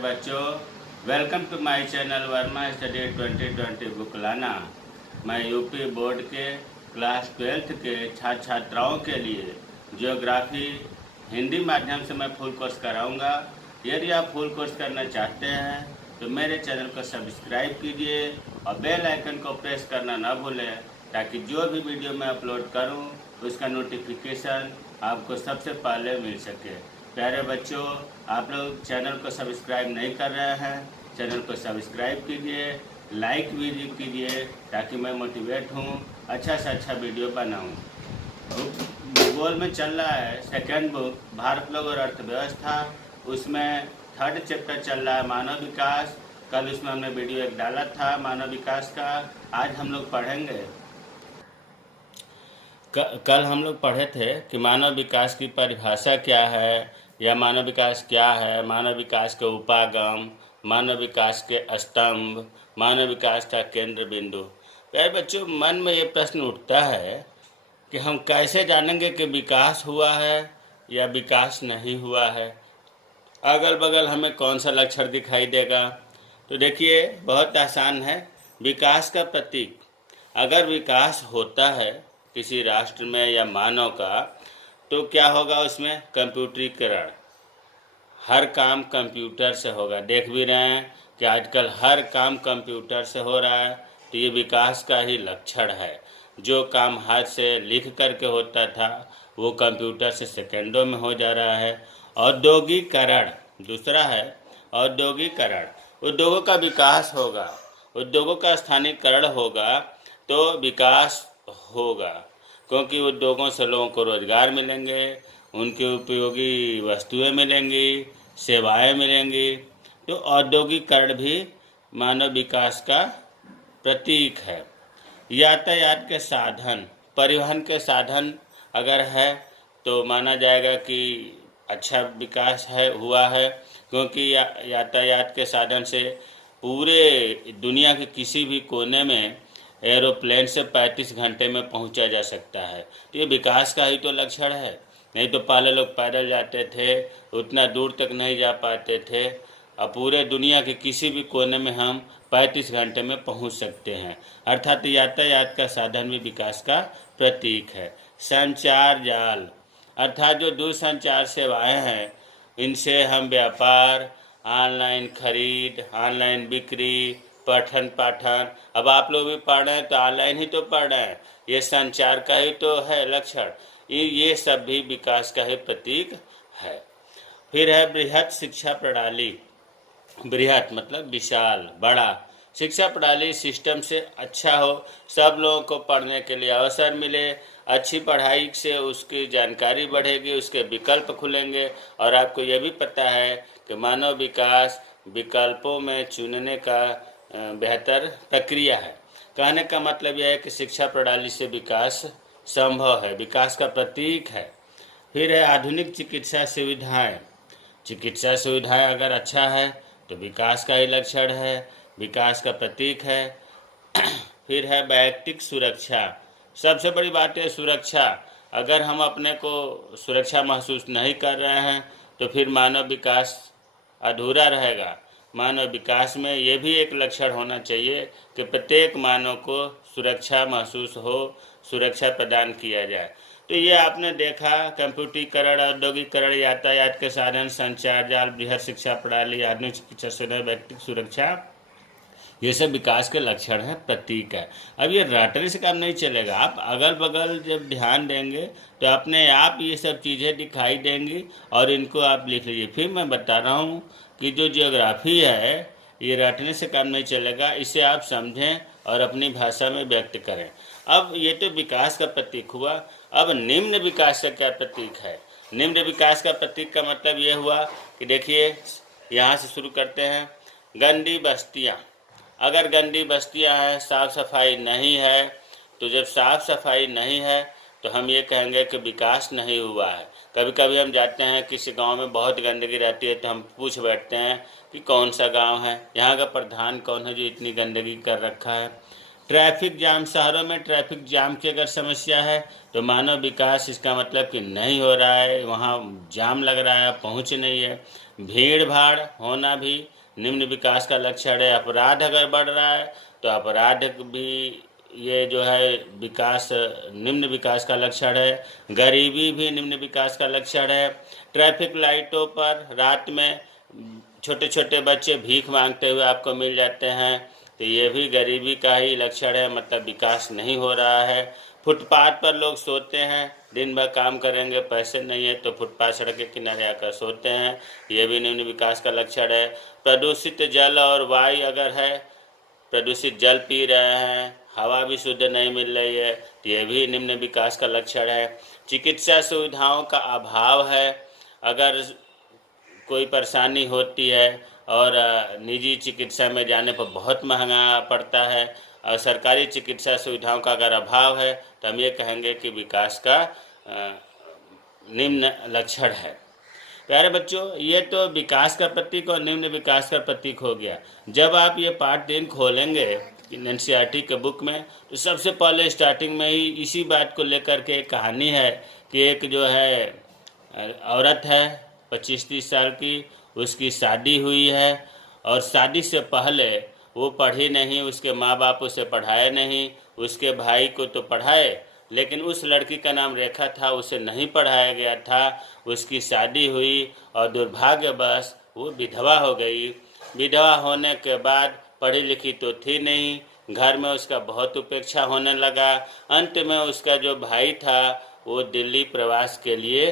बच्चों, welcome to my channel Verma study 2020 book लाना। मैं यूपी बोर्ड के क्लास 12th के छात्र छात्राओं के लिए जियोग्राफी हिंदी माध्यम से मैं फुल कोर्स कराऊंगा। यदि आप फुल कोर्स करना चाहते हैं तो मेरे चैनल को सब्सक्राइब कीजिए और बेल आइकन को प्रेस करना ना भूलें, ताकि जो भी वीडियो मैं अपलोड करूं उसका नोटिफिकेशन आपको सबसे पहले मिल सके। प्यारे बच्चों, आप लोग चैनल को सब्सक्राइब नहीं कर रहे हैं, चैनल को सब्सक्राइब कीजिए, लाइक भी कीजिए, ताकि मैं मोटिवेट हूँ, अच्छा से अच्छा वीडियो बनाऊँ। भूगोल में चल रहा है सेकेंड बुक भारत लोग और अर्थव्यवस्था, उसमें 3rd चैप्टर चल रहा है मानव विकास। कल उसमें हमने वीडियो एक डाला था मानव विकास का, आज हम लोग पढ़ेंगे। कल हम लोग पढ़े थे कि मानव विकास की परिभाषा क्या है, या मानव विकास क्या है, मानव विकास के उपागम, मानव विकास के स्तंभ, मानव विकास का केंद्र बिंदु। प्यारे बच्चों, मन में ये प्रश्न उठता है कि हम कैसे जानेंगे कि विकास हुआ है या विकास नहीं हुआ है। अगल बगल हमें कौन सा लक्षण दिखाई देगा? तो देखिए, बहुत आसान है। विकास का प्रतीक, अगर विकास होता है किसी राष्ट्र में या मानव का, तो क्या होगा उसमें? कंप्यूटरीकरण। हर काम कंप्यूटर से होगा। देख भी रहे हैं कि आजकल हर काम कंप्यूटर से हो रहा है, तो ये विकास का ही लक्षण है। जो काम हाथ से लिख करके होता था वो कंप्यूटर से सेकंडों में हो जा रहा है। औद्योगिकरण दूसरा है, औद्योगिकरण। उद्योगों का विकास होगा, उद्योगों का स्थानीयकरण होगा तो विकास होगा, क्योंकि उद्योगों से लोगों को रोजगार मिलेंगे, उनकी उपयोगी वस्तुएं मिलेंगी, सेवाएं मिलेंगी। तो औद्योगिकरण भी मानव विकास का प्रतीक है। यातायात के साधन, परिवहन के साधन अगर है तो माना जाएगा कि अच्छा विकास हुआ है, क्योंकि यातायात के साधन से पूरे दुनिया के किसी भी कोने में एरोप्लेन से 35 घंटे में पहुंचा जा सकता है। तो ये विकास का ही तो लक्षण है। नहीं तो पहले लोग पैदल जाते थे, उतना दूर तक नहीं जा पाते थे। अब पूरे दुनिया के किसी भी कोने में हम 35 घंटे में पहुंच सकते हैं। अर्थात यातायात का साधन भी विकास का प्रतीक है। संचार जाल, अर्थात जो दूरसंचार सेवाएं हैं, इनसे हम व्यापार, ऑनलाइन खरीद, ऑनलाइन बिक्री, पठन पाठन, अब आप लोग भी पढ़ रहे हैं तो ऑनलाइन ही तो पढ़ रहे हैं, ये संचार का ही तो है लक्षण। ये सब भी विकास का ही प्रतीक है। फिर है बृहत शिक्षा प्रणाली। बृहत मतलब विशाल, बड़ा। शिक्षा प्रणाली सिस्टम से अच्छा हो, सब लोगों को पढ़ने के लिए अवसर मिले, अच्छी पढ़ाई से उसकी जानकारी बढ़ेगी, उसके विकल्प खुलेंगे। और आपको यह भी पता है कि मानव विकास विकल्पों में चुनने का बेहतर प्रक्रिया है। कहने का मतलब यह है कि शिक्षा प्रणाली से विकास संभव है, विकास का प्रतीक है। फिर है आधुनिक चिकित्सा सुविधाएं। चिकित्सा सुविधाएं अगर अच्छा है तो विकास का ही लक्षण है, विकास का प्रतीक है। फिर है वैयक्तिक सुरक्षा। सबसे बड़ी बात है सुरक्षा। अगर हम अपने को सुरक्षा महसूस नहीं कर रहे हैं तो फिर मानव विकास अधूरा रहेगा। मानव विकास में ये भी एक लक्षण होना चाहिए कि प्रत्येक मानव को सुरक्षा महसूस हो, सुरक्षा प्रदान किया जाए। तो ये आपने देखा, कंप्यूटरीकरण, औद्योगिकरण, यातायात के साधन, संचार जाल, बृहद शिक्षा प्रणाली, आधुनिक चिकित्सा सुविधा, व्यक्तिगत सुरक्षा, ये सब विकास के लक्षण है, प्रतीक है। अब ये रटने से काम नहीं चलेगा। आप अगल बगल जब ध्यान देंगे तो अपने आप ये सब चीज़ें दिखाई देंगी और इनको आप लिख लीजिए। फिर मैं बता रहा हूँ कि जो जियोग्राफी है ये रटने से काम नहीं चलेगा, इसे आप समझें और अपनी भाषा में व्यक्त करें। अब ये तो विकास का प्रतीक हुआ। अब निम्न विकास का क्या प्रतीक है? निम्न विकास का प्रतीक का मतलब ये हुआ कि देखिए, यहाँ से शुरू करते हैं। गंदी बस्तियाँ, अगर गंदी बस्तियाँ हैं, साफ़ सफाई नहीं है, तो जब साफ़ सफाई नहीं है तो हम ये कहेंगे कि विकास नहीं हुआ है। कभी कभी हम जाते हैं किसी गांव में बहुत गंदगी रहती है तो हम पूछ बैठते हैं कि कौन सा गांव है, यहाँ का प्रधान कौन है जो इतनी गंदगी कर रखा है। ट्रैफिक जाम, शहरों में ट्रैफिक जाम की अगर समस्या है तो मानव विकास इसका मतलब कि नहीं हो रहा है, वहाँ जाम लग रहा है, पहुँच नहीं है। भीड़ भाड़ होना भी निम्न विकास का लक्षण है। अपराध अगर बढ़ रहा है तो अपराध भी ये जो है विकास, निम्न विकास का लक्षण है। गरीबी भी निम्न विकास का लक्षण है। ट्रैफिक लाइटों पर रात में छोटे छोटे बच्चे भीख मांगते हुए आपको मिल जाते हैं, तो ये भी गरीबी का ही लक्षण है, मतलब विकास नहीं हो रहा है। फुटपाथ पर लोग सोते हैं, दिन भर काम करेंगे, पैसे नहीं है तो फुटपाथ सड़क के किनारे आकर सोते हैं, ये भी निम्न विकास का लक्षण है। प्रदूषित जल और वायु अगर है, प्रदूषित जल पी रहे हैं, हवा भी शुद्ध नहीं मिल रही है, तो ये भी निम्न विकास का लक्षण है। चिकित्सा सुविधाओं का अभाव है, अगर कोई परेशानी होती है और निजी चिकित्सा में जाने पर बहुत महंगा पड़ता है, और सरकारी चिकित्सा सुविधाओं का अगर अभाव है तो हम ये कहेंगे कि विकास का निम्न लक्षण है। प्यारे बच्चों, ये तो विकास का प्रतीक और निम्न विकास का प्रतीक हो गया। जब आप ये पार्ट 3 खोलेंगे एनसीईआरटी के बुक में, तो सबसे पहले स्टार्टिंग में ही इसी बात को लेकर के एक कहानी है कि एक जो है औरत है 25-30 साल की, उसकी शादी हुई है और शादी से पहले वो पढ़ी नहीं, उसके माँ बाप उसे पढ़ाए नहीं, उसके भाई को तो पढ़ाए लेकिन उस लड़की का नाम रेखा था, उसे नहीं पढ़ाया गया था। उसकी शादी हुई और दुर्भाग्यवश वो विधवा हो गई। विधवा होने के बाद पढ़ी लिखी तो थी नहीं, घर में उसका बहुत उपेक्षा होने लगा। अंत में उसका जो भाई था वो दिल्ली प्रवास के लिए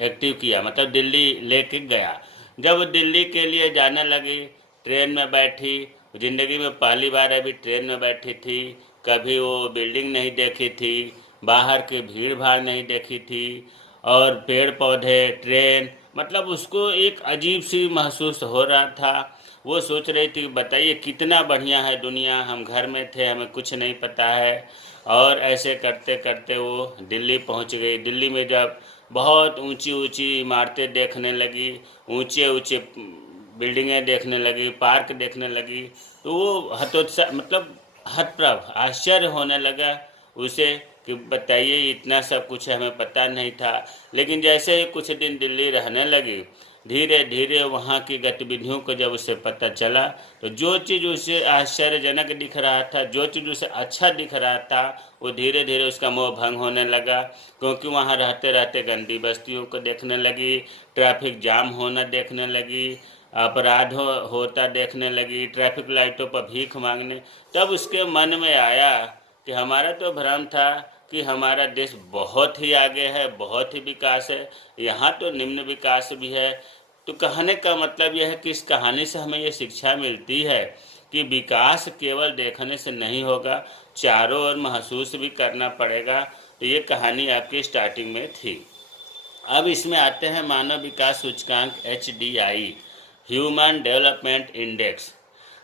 एक्टिव किया, मतलब दिल्ली लेके गया। जब वो दिल्ली के लिए जाने लगी, ट्रेन में बैठी, ज़िंदगी में पहली बार अभी ट्रेन में बैठी थी, कभी वो बिल्डिंग नहीं देखी थी, बाहर की भीड़ भाड़ नहीं देखी थी, और पेड़ पौधे, ट्रेन, मतलब उसको एक अजीब सी महसूस हो रहा था। वो सोच रही थी बताइए कितना बढ़िया है दुनिया, हम घर में थे, हमें कुछ नहीं पता है। और ऐसे करते करते वो दिल्ली पहुंच गई। दिल्ली में जब बहुत ऊंची ऊंची इमारतें देखने लगी, ऊंचे ऊंचे बिल्डिंगें देखने लगी, पार्क देखने लगी, तो वो हतोत्साह, मतलब हतप्रभ, आश्चर्य होने लगा उसे कि बताइए इतना सब कुछ हमें पता नहीं था। लेकिन जैसे ही कुछ दिन दिल्ली रहने लगी, धीरे धीरे वहाँ की गतिविधियों को जब उसे पता चला, तो जो चीज़ उसे आश्चर्यजनक दिख रहा था, जो चीज़ उसे अच्छा दिख रहा था, वो धीरे धीरे उसका मोह भंग होने लगा। क्योंकि वहाँ रहते रहते गंदी बस्तियों को देखने लगी, ट्रैफिक जाम होना देखने लगी, अपराध होता देखने लगी, ट्रैफिक लाइटों पर भीख मांगने। तब उसके मन में आया कि हमारा तो भ्रम था कि हमारा देश बहुत ही आगे है, बहुत ही विकास है, यहाँ तो निम्न विकास भी है। तो कहने का मतलब यह है कि इस कहानी से हमें ये शिक्षा मिलती है कि विकास केवल देखने से नहीं होगा, चारों ओर महसूस भी करना पड़ेगा। तो ये कहानी आपकी स्टार्टिंग में थी। अब इसमें आते हैं मानव विकास सूचकांक HDI, ह्यूमन डेवलपमेंट इंडेक्स।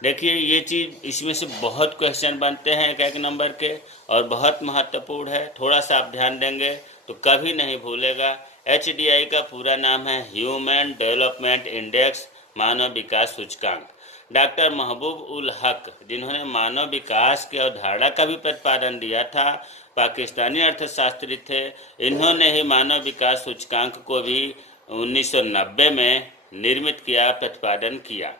देखिए ये चीज़, इसमें से बहुत क्वेश्चन बनते हैं एक एक नंबर के, और बहुत महत्वपूर्ण है। थोड़ा सा आप ध्यान देंगे तो कभी नहीं भूलेगा। HDI का पूरा नाम है ह्यूमन डेवलपमेंट इंडेक्स, मानव विकास सूचकांक। डॉक्टर महबूब उल हक, जिन्होंने मानव विकास की अवधारणा का भी प्रतिपादन दिया था, पाकिस्तानी अर्थशास्त्री थे। इन्होंने ही मानव विकास सूचकांक को भी 1990 में निर्मित किया, प्रतिपादन किया।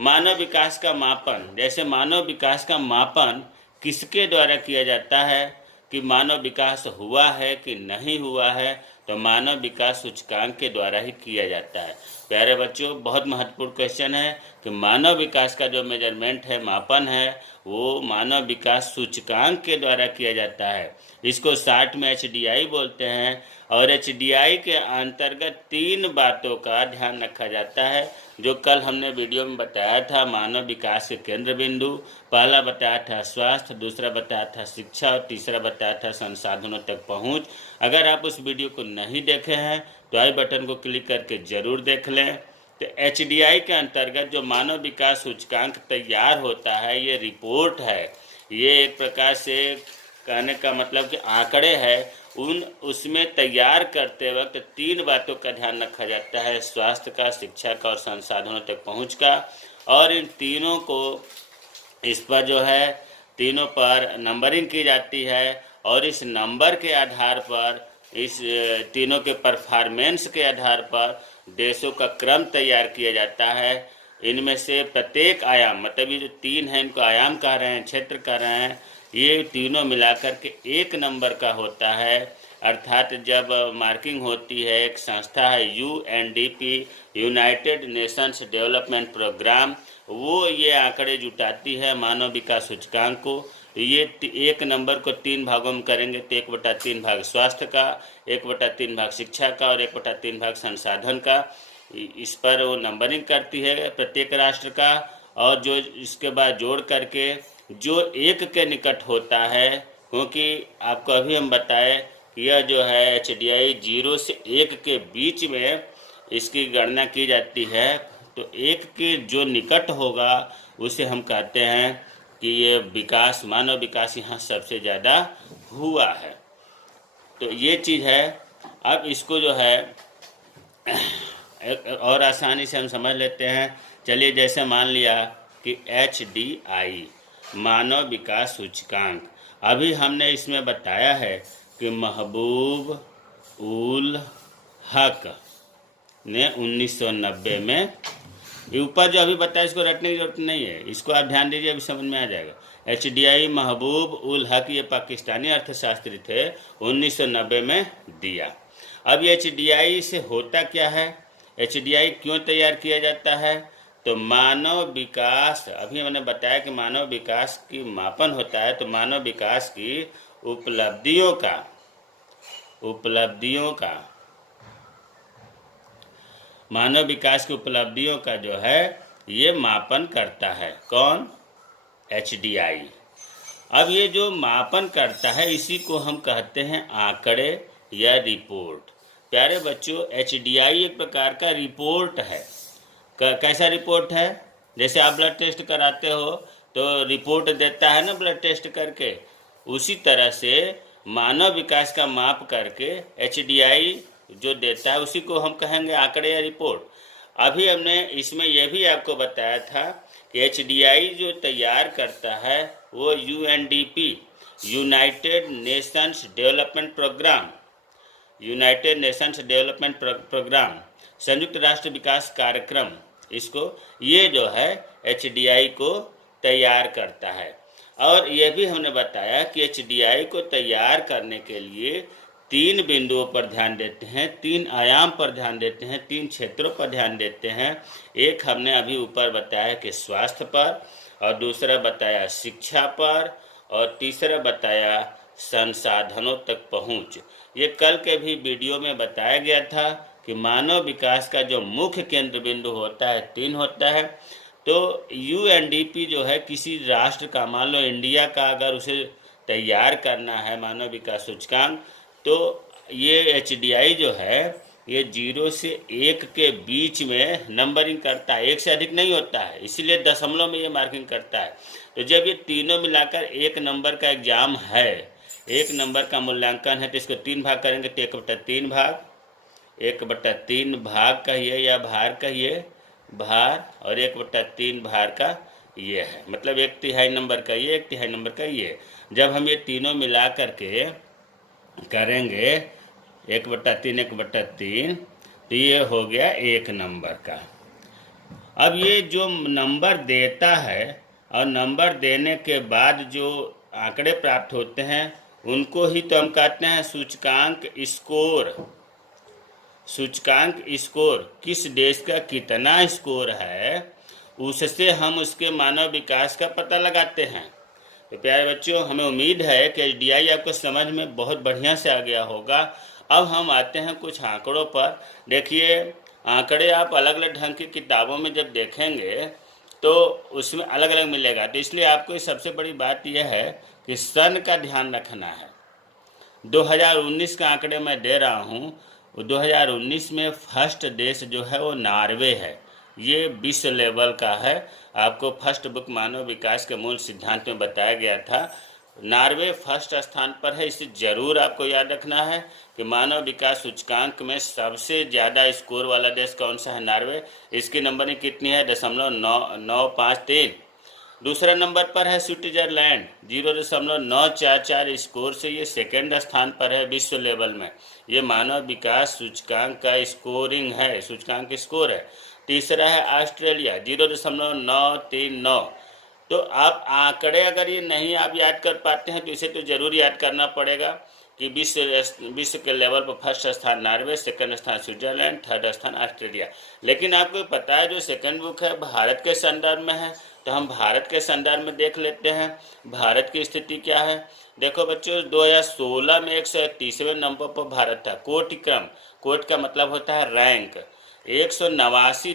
मानव विकास का मापन, जैसे मानव विकास का मापन किसके द्वारा किया जाता है कि मानव विकास हुआ है कि नहीं हुआ है, तो मानव विकास सूचकांक के द्वारा ही किया जाता है। प्यारे बच्चों, बहुत महत्वपूर्ण क्वेश्चन है कि मानव विकास का जो मेजरमेंट है, मापन है, वो मानव विकास सूचकांक के द्वारा किया जाता है। इसको शॉर्ट में HDI बोलते हैं। और HDI के अंतर्गत 3 बातों का ध्यान रखा जाता है, जो कल हमने वीडियो में बताया था। मानव विकास के केंद्र बिंदु, पहला बताया था स्वास्थ्य, दूसरा बताया था शिक्षा, और तीसरा बताया था संसाधनों तक पहुंच। अगर आप उस वीडियो को नहीं देखे हैं तो आई बटन को क्लिक करके ज़रूर देख लें। तो HDI के अंतर्गत जो मानव विकास सूचकांक तैयार होता है, ये रिपोर्ट है, ये एक प्रकार से कहने का मतलब कि आंकड़े हैं। उसमें तैयार करते वक्त 3 बातों का ध्यान रखा जाता है, स्वास्थ्य का, शिक्षा का और संसाधनों तक पहुंच का। और इन तीनों को, इस पर जो है तीनों पर नंबरिंग की जाती है और इस नंबर के आधार पर, इस तीनों के परफॉर्मेंस के आधार पर देशों का क्रम तैयार किया जाता है। इनमें से प्रत्येक आयाम, मतलब ये जो तीन हैं इनको आयाम कह रहे हैं, क्षेत्र कह रहे हैं, ये तीनों मिलाकर के एक नंबर का होता है। अर्थात जब मार्किंग होती है, एक संस्था है UNDP, United Nations Development Programme, वो ये आंकड़े जुटाती है मानव विकास सूचकांक को। ये एक नंबर को 3 भागों में करेंगे तो 1/3 भाग स्वास्थ्य का, 1/3 भाग शिक्षा का और 1/3 भाग संसाधन का। इस पर वो नंबरिंग करती है प्रत्येक राष्ट्र का, और जो इसके बाद जोड़ करके जो एक के निकट होता है, क्योंकि आपको अभी हम बताए कि यह जो है HDI 0 से 1 के बीच में इसकी गणना की जाती है, तो एक के जो निकट होगा उसे हम कहते हैं कि ये विकास, मानव विकास यहाँ सबसे ज़्यादा हुआ है। तो ये चीज़ है। अब इसको जो है और आसानी से हम समझ लेते हैं। चलिए, जैसे मान लिया कि HDI मानव विकास सूचकांक, अभी हमने इसमें बताया है कि महबूब उल हक ने 1990 में, ये ऊपर जो अभी बताया इसको रटने की जरूरत नहीं है, इसको आप ध्यान दीजिए, अभी समझ में आ जाएगा। HDI महबूब उल हक ये पाकिस्तानी अर्थशास्त्री थे, 1990 में दिया। अब ये HDI से होता क्या है, HDI क्यों तैयार किया जाता है, तो मानव विकास, अभी मैंने बताया कि मानव विकास की मापन होता है, तो मानव विकास की उपलब्धियों का मानव विकास की उपलब्धियों का जो है ये मापन करता है। कौन? HDI। अब ये जो मापन करता है इसी को हम कहते हैं आंकड़े या रिपोर्ट। प्यारे बच्चों, HDI एक प्रकार का रिपोर्ट है। कैसा रिपोर्ट है? जैसे आप ब्लड टेस्ट कराते हो तो रिपोर्ट देता है ना ब्लड टेस्ट करके, उसी तरह से मानव विकास का माप करके HDI जो देता है उसी को हम कहेंगे आंकड़े या रिपोर्ट। अभी हमने इसमें यह भी आपको बताया था कि HDI जो तैयार करता है वो UNDP, United Nations Development Programme, संयुक्त राष्ट्र विकास कार्यक्रम, इसको ये जो है HDI को तैयार करता है। और यह भी हमने बताया कि HDI को तैयार करने के लिए 3 बिंदुओं पर ध्यान देते हैं, 3 आयाम पर ध्यान देते हैं, 3 क्षेत्रों पर ध्यान देते हैं। एक हमने अभी ऊपर बताया कि स्वास्थ्य पर, और दूसरा बताया शिक्षा पर, और तीसरा बताया संसाधनों तक पहुंच। ये कल के भी वीडियो में बताया गया था कि मानव विकास का जो मुख्य केंद्र बिंदु होता है 3 होता है। तो UNDP जो है किसी राष्ट्र का, मान लो इंडिया का, अगर उसे तैयार करना है मानव विकास सूचकांक, तो ये HDI जो है ये 0 से 1 के बीच में नंबरिंग करता है, 1 से अधिक नहीं होता है, इसीलिए दशमलव में ये मार्किंग करता है। तो जब ये तीनों मिलाकर 1 नंबर का एग्जाम है, 1 नंबर का मूल्यांकन है, तो इसको 3 भाग करेंगे तो 1/3 भाग, 1/3 भाग कहिए या भार कहिए, भार, और 1/3 भार का ये है, मतलब 1/3 नंबर का ये, 1/3 नंबर का ये। जब हम ये तीनों मिला करके करेंगे 1/3 1/3, तो ये हो गया 1 नंबर का। अब ये जो नंबर देता है और नंबर देने के बाद जो आंकड़े प्राप्त होते हैं उनको ही तो हम कहते हैं सूचकांक स्कोर। सूचकांक स्कोर, किस देश का कितना स्कोर है उससे हम उसके मानव विकास का पता लगाते हैं। तो प्यारे बच्चों, हमें उम्मीद है कि HDI आपको समझ में बहुत बढ़िया से आ गया होगा। अब हम आते हैं कुछ आंकड़ों पर। देखिए, आंकड़े आप अलग अलग ढंग की किताबों में जब देखेंगे तो उसमें अलग अलग मिलेगा, तो इसलिए आपको सबसे बड़ी बात यह है कि सन का ध्यान रखना है। 2019 का आंकड़े मैं दे रहा हूँ, 2019 में फर्स्ट देश जो है वो नॉर्वे है। ये विश्व लेवल का है, आपको फर्स्ट बुक मानव विकास के मूल सिद्धांत में बताया गया था। नॉर्वे फर्स्ट स्थान पर है, इसे जरूर आपको याद रखना है कि मानव विकास सूचकांक में सबसे ज़्यादा स्कोर वाला देश कौन सा है? नॉर्वे। इसकी नंबरिंग कितनी है? 0.953। दूसरा नंबर पर है स्विट्जरलैंड, 0.944 स्कोर से ये सेकेंड स्थान पर है विश्व लेवल में। ये मानव विकास सूचकांक का स्कोरिंग है, सूचकांक स्कोर है। तीसरा है ऑस्ट्रेलिया, 0.939। तो आप आंकड़े अगर ये नहीं आप याद कर पाते हैं तो इसे तो जरूर याद करना पड़ेगा कि विश्व के लेवल पर फर्स्ट स्थान नॉर्वे, सेकंड स्थान स्विट्जरलैंड, थर्ड स्थान ऑस्ट्रेलिया। लेकिन आपको पता है जो सेकंड बुक है भारत के संदर्भ में है, तो हम भारत के संदर्भ में देख लेते हैं भारत की स्थिति क्या है। देखो बच्चों, 2016 में 131वें नंबर पर भारत था। कोटि क्रम, कोट का मतलब होता है रैंक। 189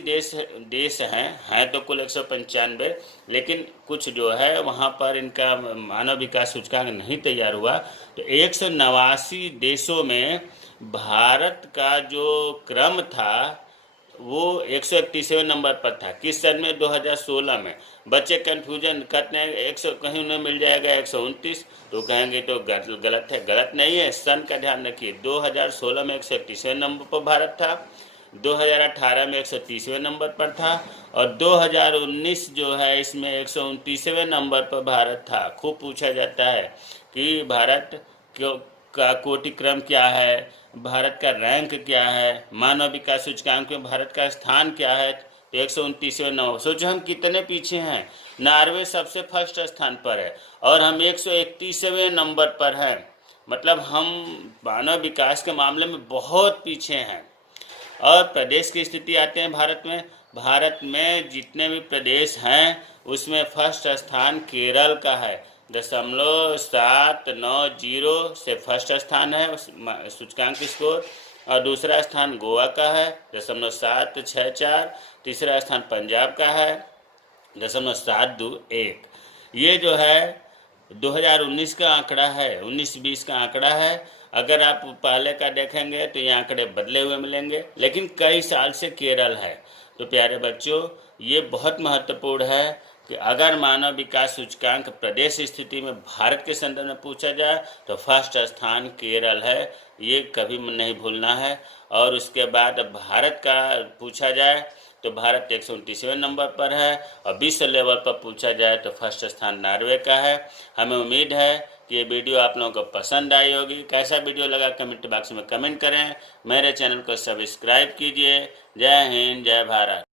देश हैं तो कुल 195, लेकिन कुछ जो है वहाँ पर इनका मानव विकास सूचकांक नहीं तैयार हुआ। तो 189 देशों में भारत का जो क्रम था वो 131वें नंबर पर था। किस सन में? 2016 में। बच्चे कन्फ्यूजन करते हैं, 100 कहीं उन्हें मिल जाएगा 129, तो कहेंगे तो गलत है। गलत नहीं है, सन का ध्यान रखिए। 2016 में 131वें नंबर पर भारत था, 2018 में 130वें नंबर पर था, और 2019 जो है इसमें 129वें नंबर पर भारत था। खूब पूछा जाता है कि भारत क्यों का कोटि क्रम क्या है, भारत का रैंक क्या है, मानव विकास सूचकांक में भारत का स्थान क्या है। तो 129वें नंबर। सोचो हम कितने पीछे हैं। नॉर्वे सबसे फर्स्ट स्थान पर है और हम 131वें नंबर पर हैं। मतलब हम मानव विकास के मामले में बहुत पीछे हैं। और प्रदेश की स्थिति आते हैं भारत में। भारत में जितने भी प्रदेश हैं उसमें फर्स्ट स्थान केरल का है, 0.790 से फर्स्ट स्थान है सूचकांक स्कोर। और दूसरा स्थान गोवा का है 0.764। तीसरा स्थान पंजाब का है 0.721। ये जो है 2019 का आंकड़ा है, 19-20 का आंकड़ा है। अगर आप पहले का देखेंगे तो ये आंकड़े बदले हुए मिलेंगे, लेकिन कई साल से केरल है। तो प्यारे बच्चों, ये बहुत महत्वपूर्ण है कि अगर मानव विकास सूचकांक प्रदेश स्थिति में भारत के संदर्भ में पूछा जाए तो फर्स्ट स्थान केरल है, ये कभी नहीं भूलना है। और उसके बाद भारत का पूछा जाए तो भारत 129वें नंबर पर है, और विश्व लेवल पर पूछा जाए तो फर्स्ट स्थान नॉर्वे का है। हमें उम्मीद है कि ये वीडियो आप लोगों को पसंद आई होगी। कैसा वीडियो लगा कमेंट बॉक्स में कमेंट करें। मेरे चैनल को सब्सक्राइब कीजिए। जय हिंद, जय भारत।